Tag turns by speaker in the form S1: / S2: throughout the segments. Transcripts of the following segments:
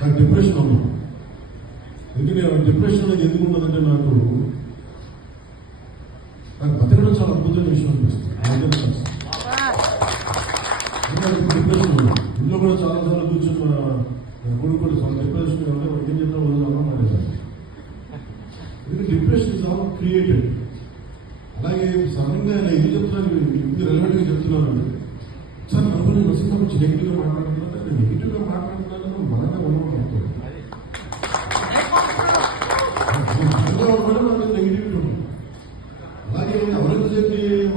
S1: నాకు డిప్రెషన్ ఉంది ఎందుకంటే డిప్రెషన్ అనేది ఎందుకు ఉన్నదంటే నాకు నాకు బతకడం చాలా అద్భుతమైన విషయం అనిపిస్తుంది. డిప్రెషన్ ఇంట్లో కూడా చాలా సార్లు కూర్చొని మన కొడుకు కూడా చాలా డిప్రెషన్ ఉంటే ఏం చెప్తా వాళ్ళు అన్నం ఎందుకంటే డిప్రెషన్ ఇస్ ఆల్ క్రియేటెడ్ అలాగే సడన్గా నేను ఏం చెప్తున్నాను ఇది రెలవెంట్గా చెప్తున్నాను సార్ మనకు నేను వస్తున్నా కొంచెం నెగిటివ్గా మాట్లాడుతున్నాను నెగిటివ్ మాట్లాడుతున్నాను మనమే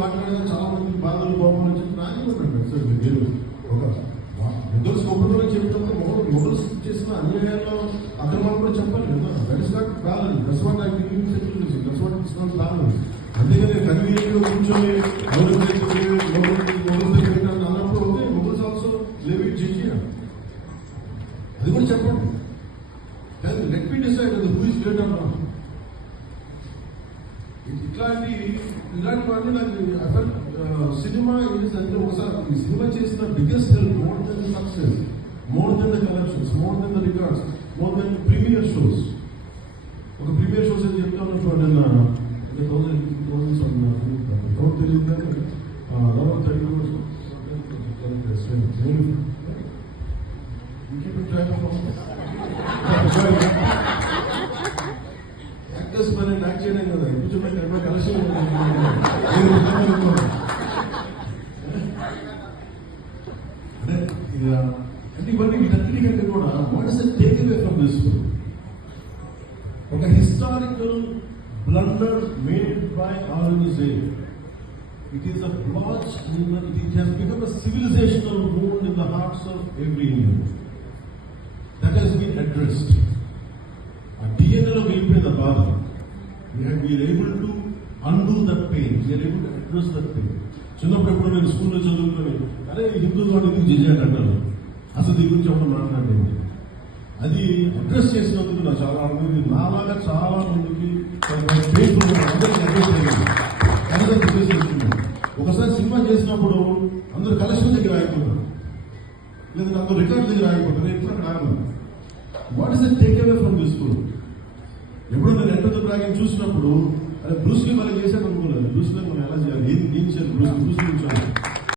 S1: ఔరంగజేబ్ చాలా మంది బాధలు బాగుందని చెప్పి నాకే సార్ మీరు ఒక మొగల్స్ గొప్పలో చెప్తున్నప్పుడు మొగలు మొగల్స్ చేసిన అన్యాయాల్లో అక్రమాలు కూడా చెప్పాలి. కదా that is not balance that's what I giving security that's what it's not balance అందుకని కన్వీనియంట్గా కూర్చొని ఔరంగజేబ్ మొగల్స్ దగ్గర అన్నప్పుడు ఓకే మొగల్స్ ఆల్సో లేవి ఇట్ అది కూడా చెప్పండి. కానీ let me decide who is great or ఇట్లాంటి ఇలాంటివన్నీ నాకు అసలు సినిమా ఇస్ అంటే ఒకసారి ఈ సినిమా చేసిన biggest help more than the success more than the collections more than the records more than premier shows ఒక ప్రీమియర్ షోస్ అని చెప్తాను చూడండి నా థౌసండ్ థౌసండ్ థౌసండ్ తెలియదు కానీ లెవెన్ థర్టీ యాక్టర్స్ పని యాక్ట్ చేయడం కదా అంటే ఇక అంటే ఇవన్నీ వీటన్నిటికంటే కూడా what is take away from this ఒక historical blunder made by organization it is a blotch it has become a civilizational move in the hearts of every Indian that has been addressed ఆ డిఎన్ఏలో వెళ్ళిపోయింది ఆ బాధ. We are able to undo that pain we are able to address that pain చిన్నప్పుడు ఎప్పుడు నేను స్కూల్లో చదువుకొని అరే హిందూ వాడు ఎందుకు అంటారు? అసలు దీని గురించి ఎవరు మాట్లాడండి అది అడ్రస్ చేసినందుకు నాకు చాలా ఆనందం నాలాగా చాలా మందికి అందరికీ ఒకసారి సినిమా చేసినప్పుడు అందరూ కలెక్షన్ దగ్గర ఆగిపోతారు. లేదంటే అందరూ రికార్డ్ దగ్గర ఆగిపోతారు. నేను ఎప్పుడు అక్కడ ఆగను. What is the take away from this school ఎప్పుడు నేను ఎంటర్ డ్రాగన్ చూసినప్పుడు అరే బ్రూస్లీ మనం చేసాం అనుకోలేదు బ్రూస్లీ మనం ఎలా చేయాలి? ఏం ఏం చేయాలి? Bruce Bruce Lee